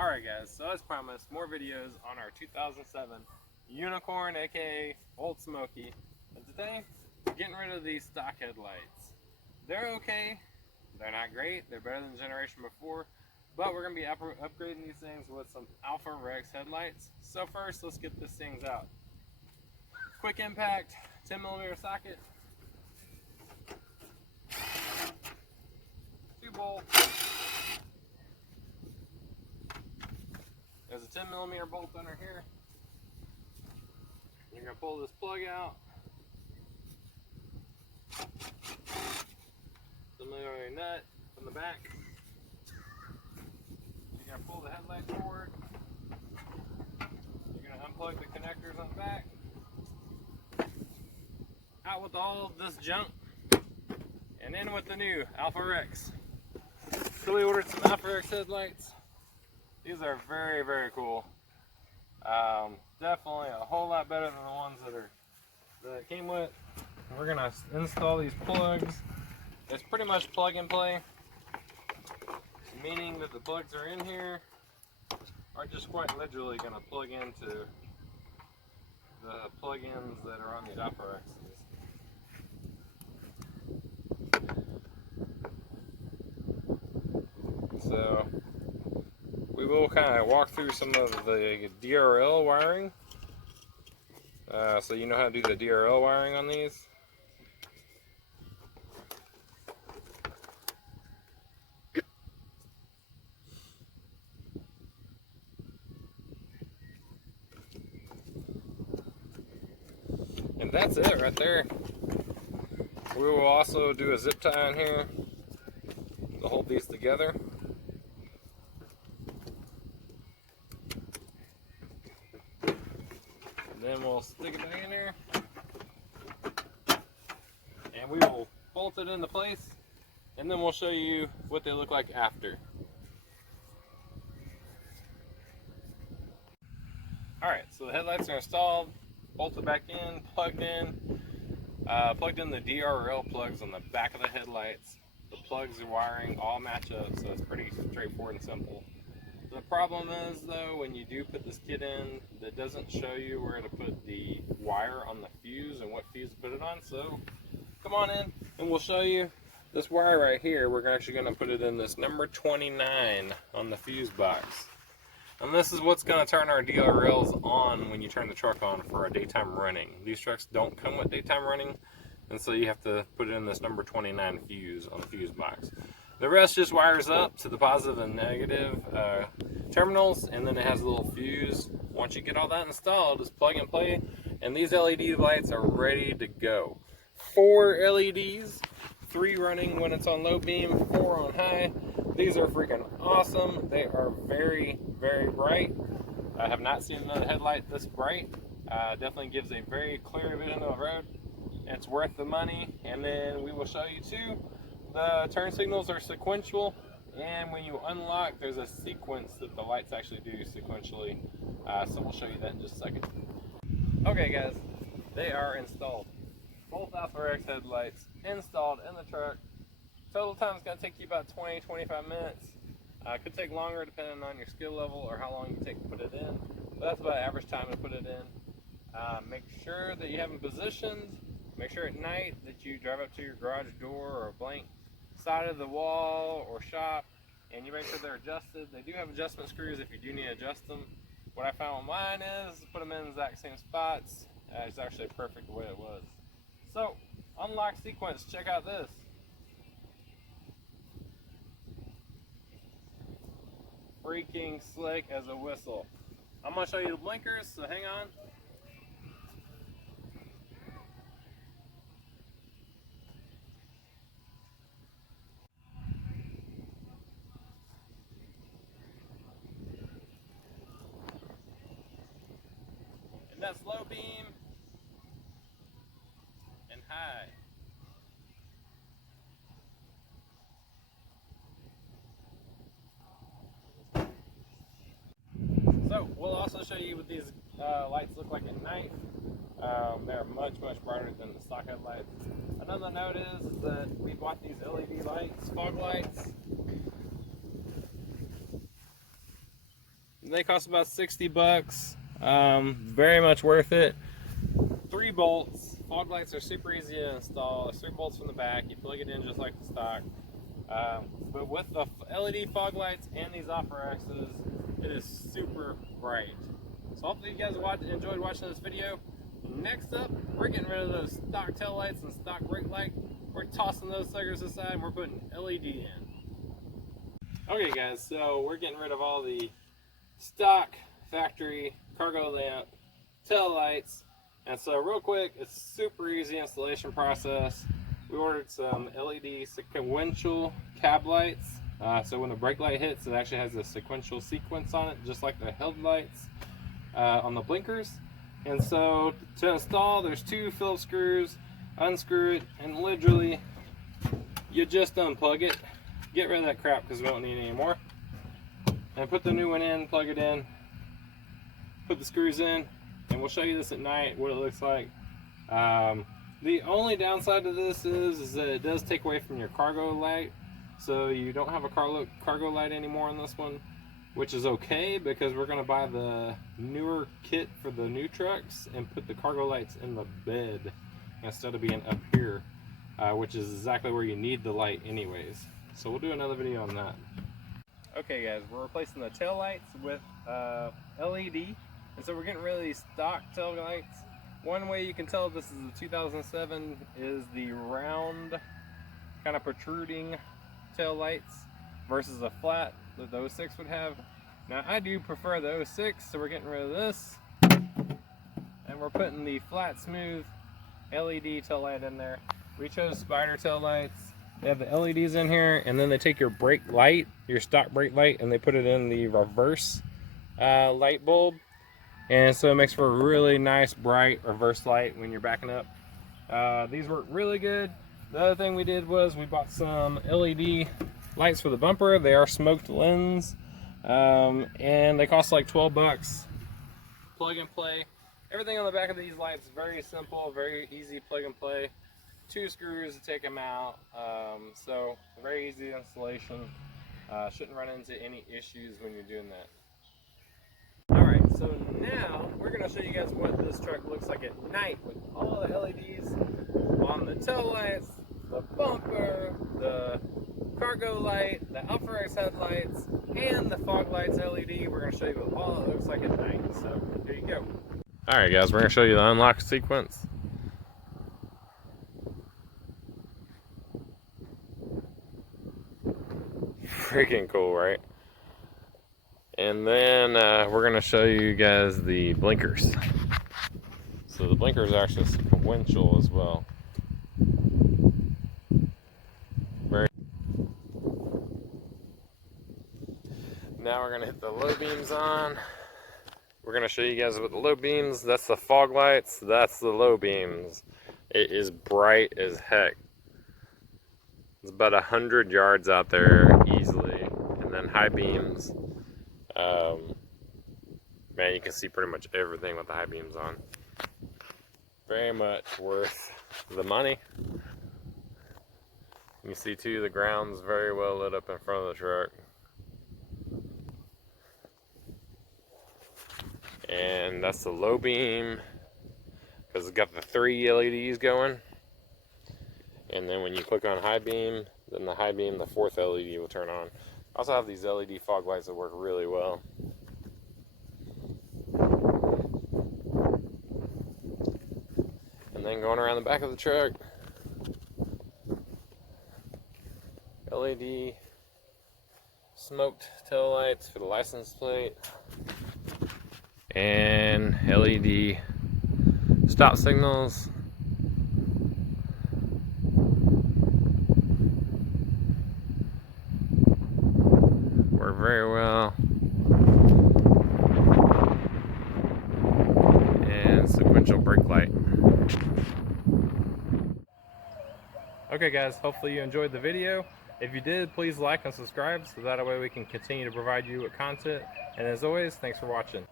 Alright guys, so as promised, more videos on our 2007 Unicorn, aka Old Smoky. And today, we're getting rid of these stock headlights. They're okay, they're not great, they're better than the generation before, but we're going to be upgrading these things with some Alpharex headlights. So first, let's get these things out. Quick impact, 10mm socket, 2 bolt. There's a 10mm bolt under here. You're going to pull this plug out. Similarly, nut from the back. You're going to pull the headlight forward. You're going to unplug the connectors on the back. Out with all of this junk. And in with the new Alpharex. So we ordered some Alpharex headlights. These are very, very cool. Definitely a whole lot better than the ones that it came with. We're gonna install these plugs. It's pretty much plug and play, meaning that the plugs are in here are just quite literally gonna plug into the plug-ins that are on these Alpharexes. So we will kind of walk through some of the DRL wiring, so you know how to do the DRL wiring on these. And that's it right there. We will also do a zip tie on here to hold these together. Then we'll stick it back in there, and we will bolt it into place, and then we'll show you what they look like after. Alright, so the headlights are installed, bolted back in, plugged in the DRL plugs on the back of the headlights. The plugs and wiring all match up, so it's pretty straightforward and simple. The problem is, though, when you do put this kit in, it doesn't show you where to put the wire on the fuse and what fuse to put it on. So come on in and we'll show you this wire right here. We're actually going to put it in this number 29 on the fuse box. And this is what's going to turn our DRLs on when you turn the truck on for a daytime running. These trucks don't come with daytime running, and so you have to put it in this number 29 fuse on the fuse box. The rest just wires up to the positive and negative terminals, and then it has a little fuse. Once you get all that installed, just plug and play, and these LED lights are ready to go. 4 LEDs, 3 running when it's on low beam, 4 on high. These are freaking awesome. They are very, very bright. I have not seen another headlight this bright. Definitely gives a very clear vision of the road. It's worth the money. And then we will show you too, the turn signals are sequential, and when you unlock, there's a sequence that the lights actually do sequentially. So we'll show you that in just a second. Okay guys, they are installed. Both Alpharex headlights installed in the truck. Total time is going to take you about 20-25 minutes. It could take longer depending on your skill level or how long you take to put it in. But that's about average time to put it in. Make sure that you have them positioned. Make sure at night that you drive up to your garage door or a blank side of the wall or shop, and you make sure they're adjusted. They do have adjustment screws if you do need to adjust them. What I found with mine is put them in the exact same spots. It's actually perfect the way it was. So, unlock sequence, check out this. Freaking slick as a whistle. I'm going to show you the blinkers, so hang on. And that's low beam and high. So we'll also show you what these lights look like at night. They're much, much brighter than the stock headlights. Another note is that we bought these LED lights, fog lights. They cost about 60 bucks. Very much worth it. 3 bolts. Fog lights are super easy to install. There's 3 bolts from the back. You plug it in just like the stock. But with the LED fog lights and these Alpharexes, it is super bright. So hopefully you guys enjoyed watching this video. Next up, we're getting rid of those stock tail lights and stock brake light. We're tossing those suckers aside and we're putting LED in. Okay guys, so we're getting rid of all the stock factory cargo lamp tail lights. And so real quick, it's super easy installation process. We ordered some LED sequential cab lights. So when the brake light hits, it actually has a sequential sequence on it, just like the headlights on the blinkers. And so to install, there's 2 Phillips screws. Unscrew it, and literally you just unplug it. Get rid of that crap because we don't need it anymore. And put the new one in, plug it in, put the screws in, and we'll show you this at night, what it looks like. The only downside to this is that it does take away from your cargo light. So you don't have a cargo light anymore on this one, which is okay because we're going to buy the newer kit for the new trucks and put the cargo lights in the bed instead of being up here, which is exactly where you need the light anyways. So we'll do another video on that. Okay guys, we're replacing the tail lights with LED, and so we're getting rid of these stock tail lights. One way you can tell this is a 2007 is the round, kind of protruding tail lights versus a flat that the 06 would have. Now I do prefer the 06, so we're getting rid of this, and we're putting the flat smooth LED tail light in there. We chose Spyder tail lights. They have the LEDs in here, and then they take your brake light, your stock brake light, and they put it in the reverse light bulb. And so it makes for a really nice bright reverse light when you're backing up. These work really good. The other thing we did was we bought some LED lights for the bumper. They are smoked lens, and they cost like 12 bucks. Plug and play. Everything on the back of these lights is very simple, very easy plug and play. 2 screws to take them out, so very easy installation. Shouldn't run into any issues when you're doing that. Alright, so now we're going to show you guys what this truck looks like at night with all the LEDs on the tail lights, the bumper, the cargo light, the Alpharex headlights, and the fog lights LED. We're going to show you what all it looks like at night. So here you go. Alright guys, we're going to show you the unlock sequence. Freaking cool, right? And then we're going to show you guys the blinkers. So the blinkers are actually sequential as well. Now we're going to hit the low beams on. We're going to show you guys what the low beams, that's the fog lights, that's the low beams. It is bright as heck. It's about 100 yards out there easily. And then high beams. Man, you can see pretty much everything with the high beams on. Very much worth the money. You see too, the ground's very well lit up in front of the truck. And that's the low beam, because it's got the 3 LEDs going. And then when you click on high beam, then the high beam, the 4th LED will turn on. I also have these LED fog lights that work really well. And then going around the back of the truck, LED smoked tail lights for the license plate, and LED stop signals. Work very well. And sequential brake light. Okay guys, hopefully you enjoyed the video. If you did, please like and subscribe so that way we can continue to provide you with content. And as always, thanks for watching.